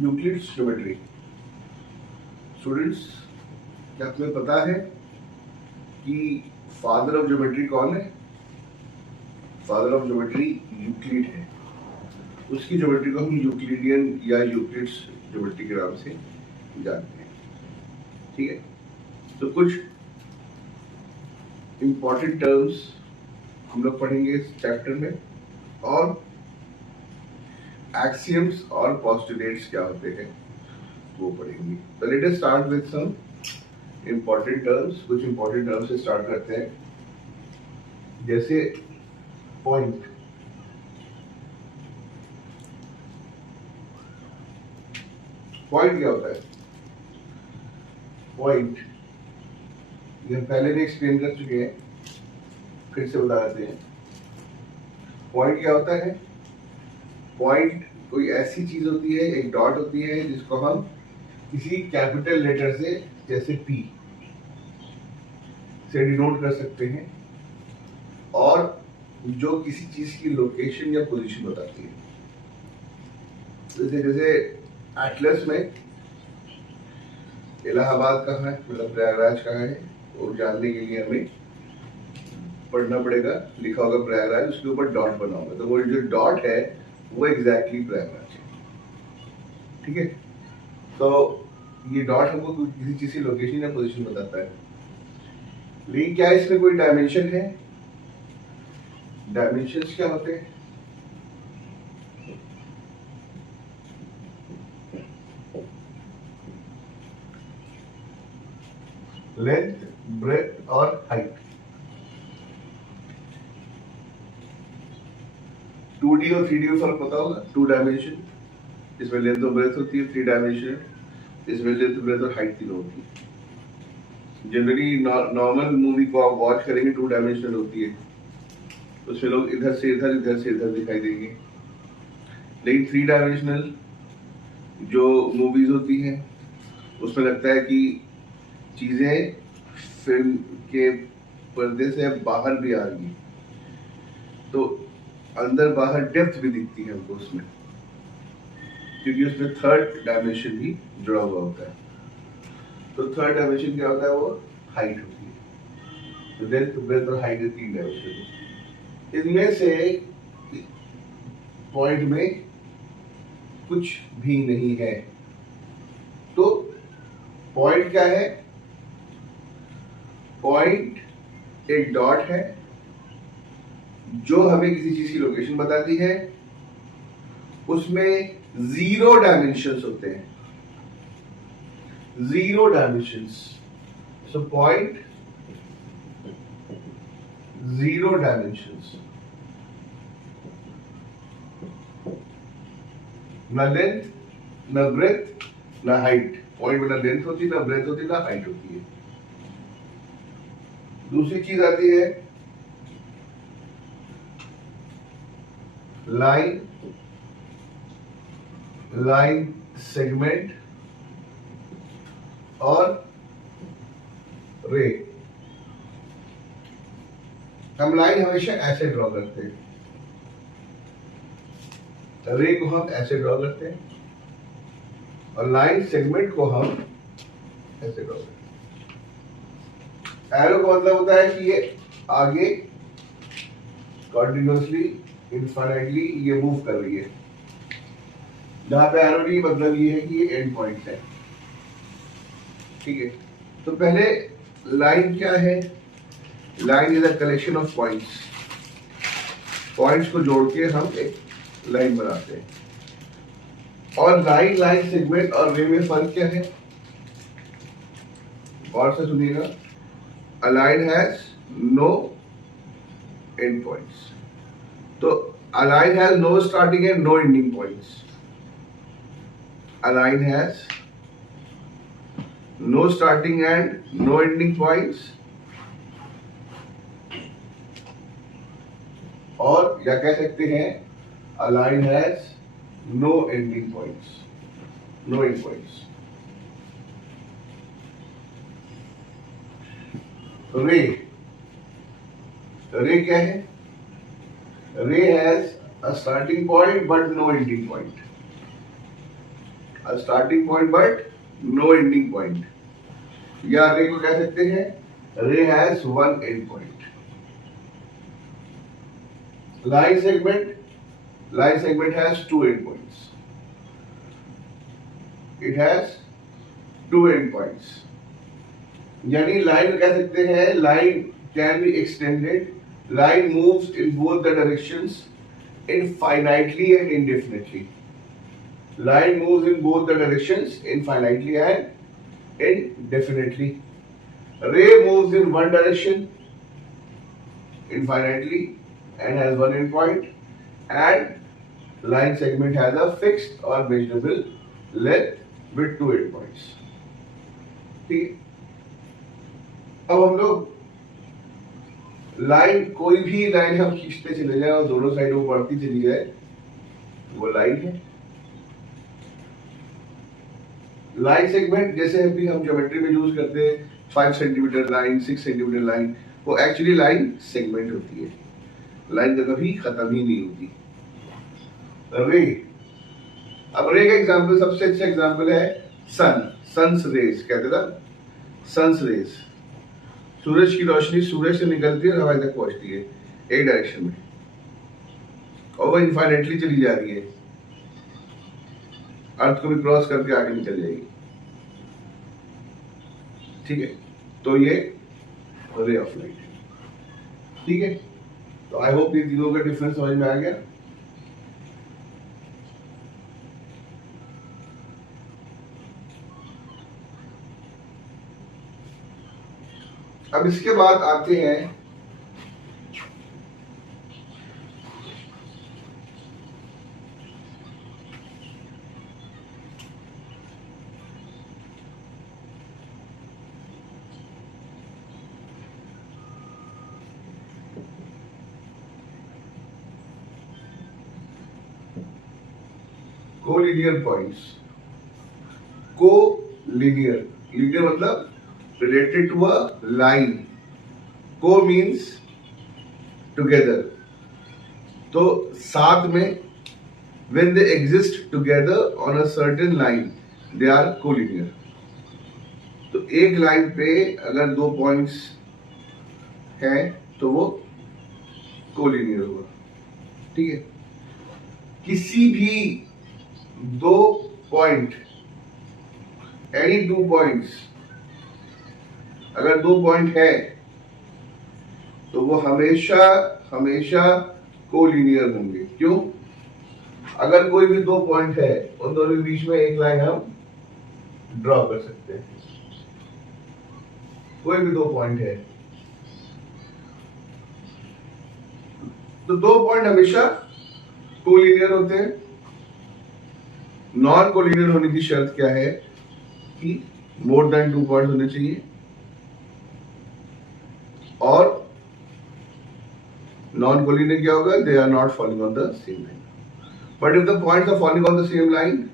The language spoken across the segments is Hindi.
Euclid's geometry. स्टूडेंट्स, क्या तुम्हें पता है कि फादर ऑफ ज्योमेट्री कौन है? फादर ऑफ ज्योमेट्री यूक्लिड है। उसकी ज्योमेट्री को हम यूक्लिडियन या यूक्लिड्स ज्योमेट्री के नाम से जानते हैं। ठीक है, तो कुछ इंपॉर्टेंट टर्म्स हम लोग पढ़ेंगे इस चैप्टर में, और एक्सियम्स और पोस्टुलेट्स क्या होते हैं वो पढ़ेंगे। तो let us start with some important terms. कुछ इंपॉर्टेंट टर्म्स से स्टार्ट करते हैं, जैसे पॉइंट। पॉइंट क्या होता है? पॉइंट ये हम पहले भी एक्सप्लेन कर चुके हैं, फिर से बता देते हैं। पॉइंट क्या होता है? पॉइंट कोई ऐसी चीज होती है, एक डॉट होती है, जिसको हम किसी कैपिटल लेटर से, जैसे P से डिनोट कर सकते हैं, और जो किसी चीज की लोकेशन या पोजीशन बताती है। जैसे एटलस में इलाहाबाद कहाँ है, मतलब प्रयागराज कहाँ है, वो जानने के लिए हमें पढ़ना पड़ेगा। लिखा होगा प्रयागराज, उसके ऊपर डॉट बना होगा, तो वो जो डॉट है वो एग्जैक्टली प्रयागराज है। ठीक है, तो ये डॉट हमको किसी चीज की लोकेशन या पोजीशन बताता है। लेकिन क्या इसमें कोई डायमेंशन है? डायमेंशंस क्या होते हैं? लेंथ, ब्रेथ और हाइट। 2D और 3D में फर्क पता होगा। 2 डायमेंशन, इसमें लेंथ और ब्रेथ होती है। 3 डायमेंशन, इसमें लेंथ, ब्रेथ और हाइट तीनों होती है। जनरली नॉर्मल मूवी को आप वॉच करेंगे 2 डायमेंशनल होती है, उसमें लोग इधर से इधर, इधर से इधर दिखाई देंगे। लेकिन 3 डायमेंशनल जो मूवीज होती हैं, उसमें लगता है कि चीजें फिल्म के पर्दे से बाहर भी आ रही हैं, तो अंदर बाहर डेप्थ भी दिखती है हमको उसमें, क्योंकि उसमें 3rd डायमेंशन भी जुड़ा हुआ होता है। तो 3rd डायमेंशन क्या होता है? वो हाइट होती है। तो लेंथ, ब्रेथ और हाइट 3 डायमेंशन। इनमें से पॉइंट में कुछ भी नहीं है। तो पॉइंट क्या है? पॉइंट एक डॉट है जो हमें किसी चीज की लोकेशन बताती है। उसमें 0 डायमेंशंस होते हैं। 0 डायमेंशंस। So point 0 dimensions. न लेंथ, न ब्रेथ, न हाइट। पॉइंट में न लेंथ होती, न ब्रेथ होती, न हाइट होती है। दूसरी चीज आती है लाइन, लाइन सेगमेंट और रे। हम लाइन हमेशा ऐसे ड्रॉ करते हैं, रे को हम ऐसे ड्रॉ करते हैं, और लाइन सेगमेंट को हम ऐसे ड्रॉ करते हैं। एरो का मतलब होता है कि ये आगे कंटिन्यूअसली, इनफाइनाइटली ये मूव कर रही है। जहां पे एरो नहीं, मतलब ये है कि ये एंड पॉइंट है। ठीक है, तो पहले लाइन क्या है? Line is a collection of points. Points को जोड़ के हम एक लाइन बनाते हैं। और लाइन, लाइन सेगमेंट और रे में फर्क क्या है? और से सुनिएगा। A line has no end points. तो a line has no starting and no ending points. A line has no starting and no ending points. और या कह सकते हैं a line has no ending points. No end points. रे, रे क्या है? Ray has a starting point but no ending point. a starting point but no ending point. या रे को कह सकते हैं रे has one end point. Line segment has two end points. It has two end points. यानी लाइन कह सकते हैं line can be extended. Line moves in both the directions infinitely and indefinitely. Line moves in both the directions infinitely and indefinitely. Ray moves in one direction infinitely and has one end point, and line segment has a fixed or measurable length with two end points. ठीक है, अब हम लोग लाइन, कोई भी लाइन हम खींचते चले जाए और दोनों साइड वो बढ़ती चली जाए, वो लाइन है. लाइन सेगमेंट जैसे अभी हम ज्योमेट्री में यूज करते हैं 5 सेंटीमीटर लाइन, 6 सेंटीमीटर लाइन, वो एक्चुअली लाइन सेगमेंट होती है. लाइन तो कभी खत्म ही नहीं होती. रे, अब रे का एग्जांपल, सबसे अच्छा एग्जांपल है सन्स रेज. कहते ना सन्स रेज, सूरज की रोशनी सूरज से निकलती है और हमारे तक पहुंचती है एक डायरेक्शन में, और वो इनफाइनाइटली चली जा रही है, अर्थ को भी क्रॉस करके आगे निकल जाएगी. ठीक है, तो ये रे ऑफ लाइट है. ठीक है, तो आई होप ये तीनों का डिफरेंस समझ में आ गया. अब इसके बाद आते हैं कोलिनियर पॉइंट्स. कोलिनियर, लीनियर मतलब related to a line. Co means together. तो साथ में when they exist together on a certain line they are collinear. तो एक लाइन पे अगर दो पॉइंट्स हैं तो वो कोलिनियर होगा. ठीक है, किसी भी दो पॉइंट, एनी टू पॉइंट्स, अगर दो पॉइंट है तो वो हमेशा हमेशा कोलिनियर होंगे. क्यों? अगर कोई भी दो पॉइंट है उन दोनों के बीच में एक लाइन हम ड्रॉ कर सकते हैं. कोई भी दो पॉइंट है तो दो पॉइंट हमेशा कोलिनियर होते हैं. नॉन कोलिनियर होने की शर्त क्या है कि मोर देन टू पॉइंट होने चाहिए, और नॉन कोलिनियर क्या होगा, they are not following on the same line. But if the points are following on the same line,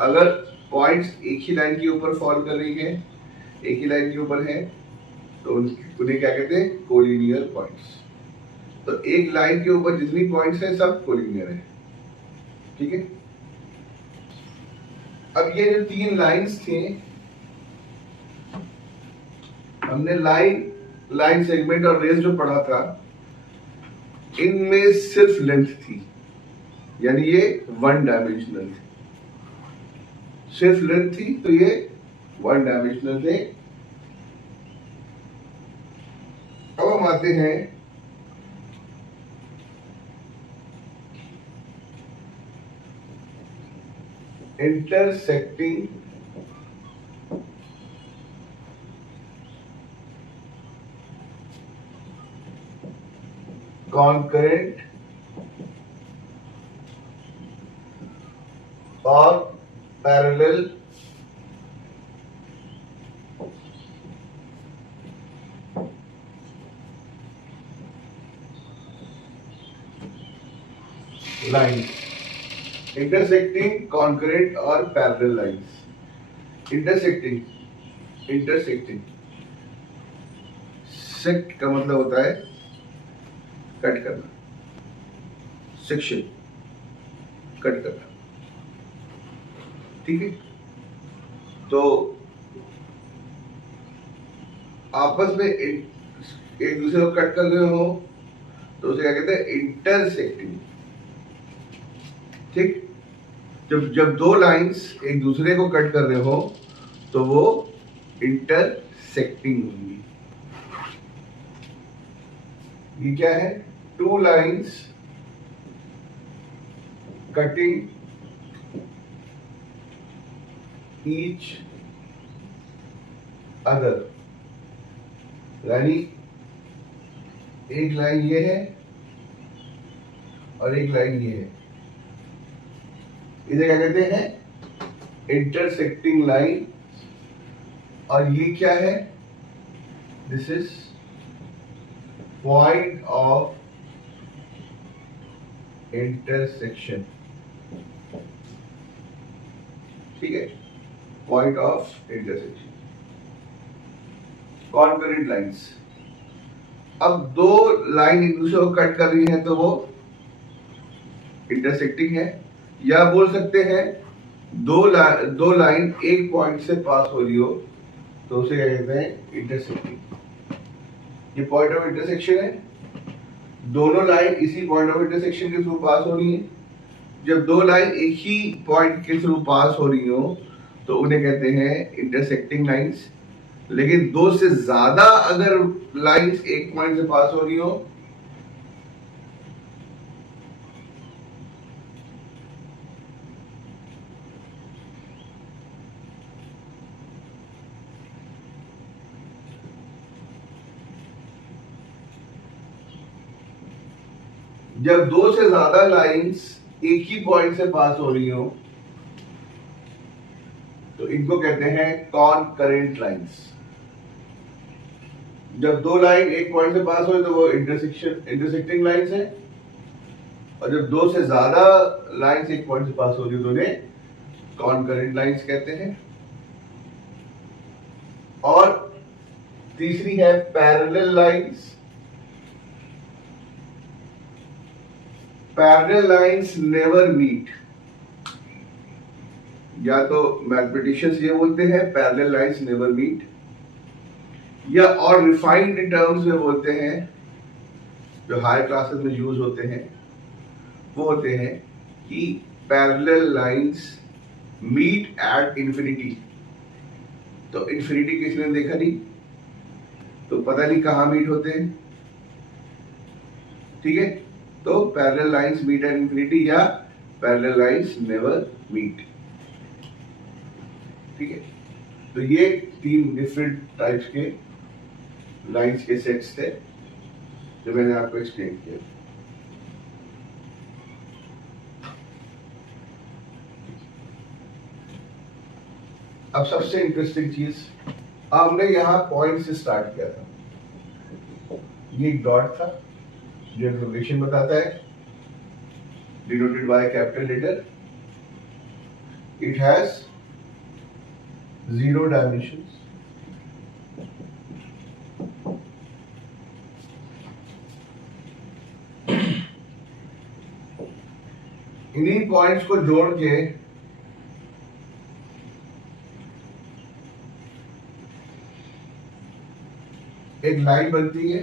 अगर पॉइंट्स एक ही लाइन के ऊपर फॉलो कर रही है, एक ही लाइन के ऊपर है, तो उन्हें क्या कहते हैं, कोलिनियर पॉइंट्स. तो एक लाइन के ऊपर जितनी पॉइंट्स है सब कोलिनियर है. ठीक है, अब ये जो तीन लाइंस थे, हमने लाइन सेगमेंट और रेस जो पढ़ा था, इनमें सिर्फ लेंथ थी, यानी ये वन डायमेंशनल थे. सिर्फ लेंथ थी तो ये वन डायमेंशनल थे. अब हम आते हैं intersecting concurrent or parallel lines. Intersecting concurrent or parallel lines. Intersecting sect का मतलब होता है कट करना. सेक्शन, कट करना. ठीक है, तो आपस में एक दूसरे को कट कर रहे हो तो उसे क्या कहते हैं, इंटरसेक्टिंग। ठीक, जब जब दो लाइंस एक दूसरे को कट कर रहे हो तो वो इंटरसेक्टिंग होंगी। ये क्या है, two lines cutting each other, यानी एक लाइन ये है और एक लाइन ये है, इसे क्या कहते हैं, इंटरसेक्टिंग लाइन। और ये क्या है, this is point of intersection. ठीक है, point of intersection, concurrent lines. अब दो लाइन एक दूसरे को कट कर रही है तो वो इंटरसेक्टिंग है, या बोल सकते हैं दो लाइन एक पॉइंट से पास हो रही हो तो उसे क्या कहते हैं, इंटरसेक्टिंग। ये पॉइंट ऑफ इंटरसेक्शन है, दोनों लाइन इसी पॉइंट ऑफ इंटरसेक्शन के थ्रू पास हो रही है। जब दो लाइन एक ही पॉइंट के थ्रू पास हो रही हो तो उन्हें कहते हैं इंटरसेक्टिंग लाइंस। लेकिन दो से ज्यादा अगर लाइंस एक पॉइंट से पास हो रही हो जब दो से ज्यादा लाइंस एक ही पॉइंट से पास हो रही हो तो इनको कहते हैं कॉनकरेंट लाइंस। जब दो लाइन एक पॉइंट से पास हो तो वो इंटरसेक्टिंग लाइंस है, और जब दो से ज्यादा लाइंस एक पॉइंट से पास हो रही हो तो उन्हें कॉनकरेंट लाइंस कहते हैं। और तीसरी है parallel lines. Parallel lines never meet, या तो मैथमेटिशियंस ये बोलते हैं पैरेलल लाइंस नेवर मीट, या और रिफाइंड टर्म्स में बोलते हैं जो हायर क्लासेस में यूज होते हैं, वो होते हैं कि parallel lines meet at infinity. तो इंफिनिटी किसने देखा नहीं तो पता नहीं कहां मीट होते हैं। ठीक है, तो parallel lines meet at infinity या पैरेलल लाइंस नेवर मीट। ठीक है, तो ये तीन डिफरेंट टाइप्स के लाइंस के सेट्स थे जो मैंने आपको एक्सप्लेन किया। अब सबसे इंटरेस्टिंग चीज, हमने यहां पॉइंट से स्टार्ट किया था। ये एक डॉट था जो लोकेशन बताता है, denoted by capital letter. It has 0 dimensions, इन्हीं पॉइंट्स को जोड़ के एक लाइन बनती है,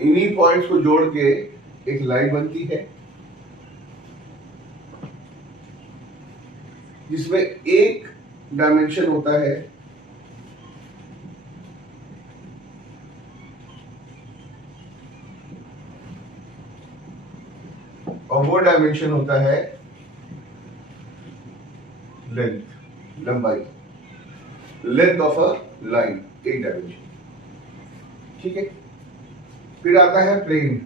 इन्हीं पॉइंट्स को जोड़ के एक लाइन बनती है जिसमें एक डायमेंशन होता है और वो डायमेंशन होता है लेंथ, लंबाई, लेंथ ऑफ अ लाइन, एक डायमेंशन। ठीक है, फिर आता है प्लेन।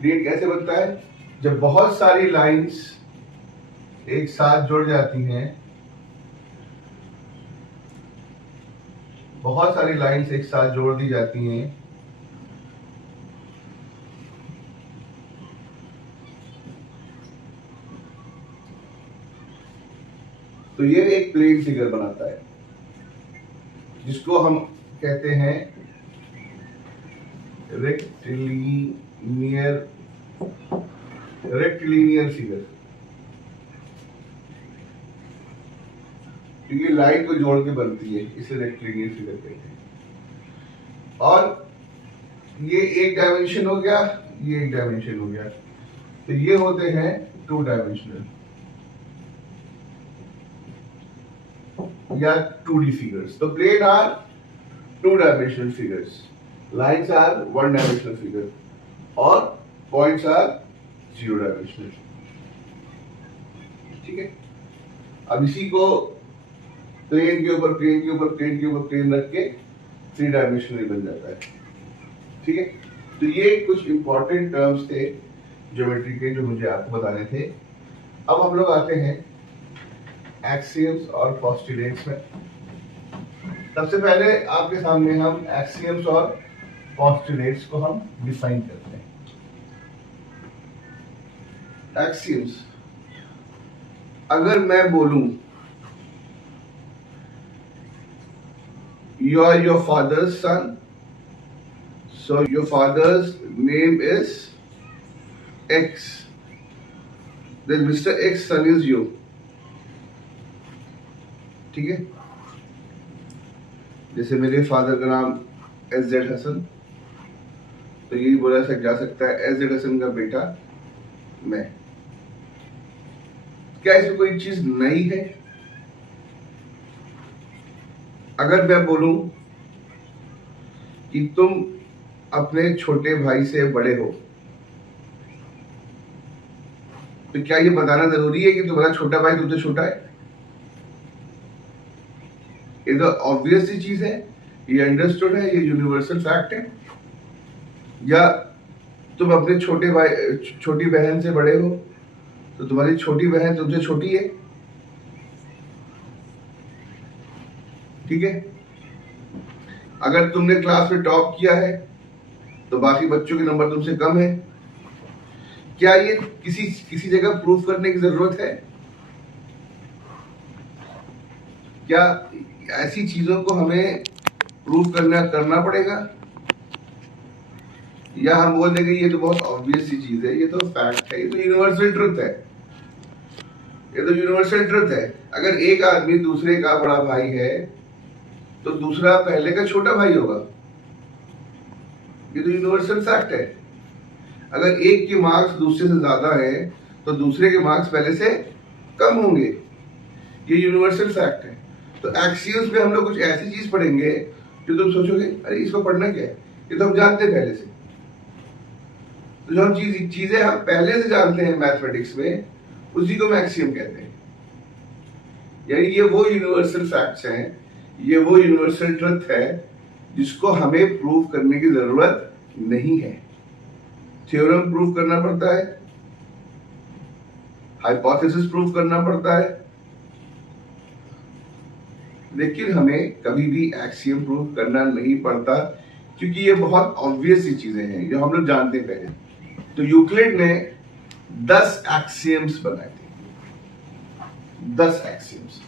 प्लेन कैसे बनता है, जब बहुत सारी लाइंस एक साथ जुड़ जाती हैं, बहुत सारी लाइंस एक साथ जोड़ दी जाती हैं तो ये एक प्लेन फिगर बनाता है जिसको हम कहते हैं रेक्टिलिनियर रेक्टिलिनियर फिगर, क्योंकि लाइन को जोड़ के बनती है, इसे रेक्टिलिनियर फिगर कहते हैं। और ये एक डायमेंशन हो गया, ये एक डायमेंशन हो गया, तो ये होते हैं टू डायमेंशनल या 2D फिगर्स। तो plane are two dimensional figures, lines are one dimensional figure और पॉइंट्स आर जीरो डायमेंशनल। ठीक है, अब इसी को प्लेन के ऊपर प्लेन के ऊपर प्लेन के ऊपर प्लेन रख के थ्री डायमेंशनल बन जाता है। ठीक है, तो ये कुछ इंपॉर्टेंट टर्म्स थे ज्योमेट्री के जो मुझे आपको बताने थे। अब हम लोग आते हैं एक्सियम्स और पोस्टुलेट्स में। सबसे पहले आपके सामने हम एक्सियम्स और पोस्टुलेट्स को हम डिफाइन करते हैं। एक्सियम्स, अगर मैं बोलूं you are your father's son, so your father's name is X, then Mr. X son is you। ठीक है, जैसे मेरे फादर का नाम SZ हसन, तो यही बोला जा सकता है SZ हसन का बेटा मैं। क्या इसमें कोई चीज नई है? अगर मैं बोलूं कि तुम अपने छोटे भाई से बड़े हो, तो क्या ये बताना जरूरी है कि तुम्हारा छोटा भाई तुमसे छोटा है? ये तो ऑब्वियस सी चीज है, ये अंडरस्टूड है, ये यूनिवर्सल फैक्ट है। या तुम अपने छोटे भाई छोटी बहन से बड़े हो, तो तुम्हारी छोटी बहन तुमसे छोटी है। ठीक है, अगर तुमने क्लास में टॉप किया है तो बाकी बच्चों के नंबर तुमसे कम है। क्या ये किसी जगह प्रूफ करने की जरूरत है? क्या ऐसी चीजों को हमें प्रूफ करना पड़ेगा? या हम बोल देंगे ये तो बहुत ऑब्वियस सी चीज है, ये तो फैक्ट है, ये तो यूनिवर्सल ट्रुथ है, ये तो यूनिवर्सल ट्रुथ है। अगर एक आदमी दूसरे का बड़ा भाई है तो दूसरा पहले का छोटा भाई होगा, ये तो यूनिवर्सल फैक्ट है। अगर एक के मार्क्स दूसरे से ज्यादा है तो दूसरे के मार्क्स पहले से कम होंगे, ये यूनिवर्सल फैक्ट है। तो एक्सियम्स में हम लोग कुछ ऐसी चीज पढ़ेंगे जो तुम सोचोगे अरे इसको पढ़ना क्या है, ये तो हम जानते हैं पहले से। तो जो हम चीजें हम पहले से जानते हैं मैथमेटिक्स में, उसी को हम एक्सियम कहते हैं। यानी ये वो यूनिवर्सल फैक्ट्स हैं, ये वो यूनिवर्सल ट्रुथ है जिसको हमें प्रूव करने की जरूरत नहीं है। थ्योरम प्रूव करना पड़ता है, हाइपोथेसिस प्रूव करना पड़ता है, लेकिन हमें कभी भी एक्सियम प्रूव करना नहीं पड़ता, क्योंकि ये बहुत ऑब्वियस सी चीजें हैं जो हम लोग जानते हैं पहले। तो यूक्लिड ने 10 एक्सियम्स बनाए थे, 10 एक्सियम्स।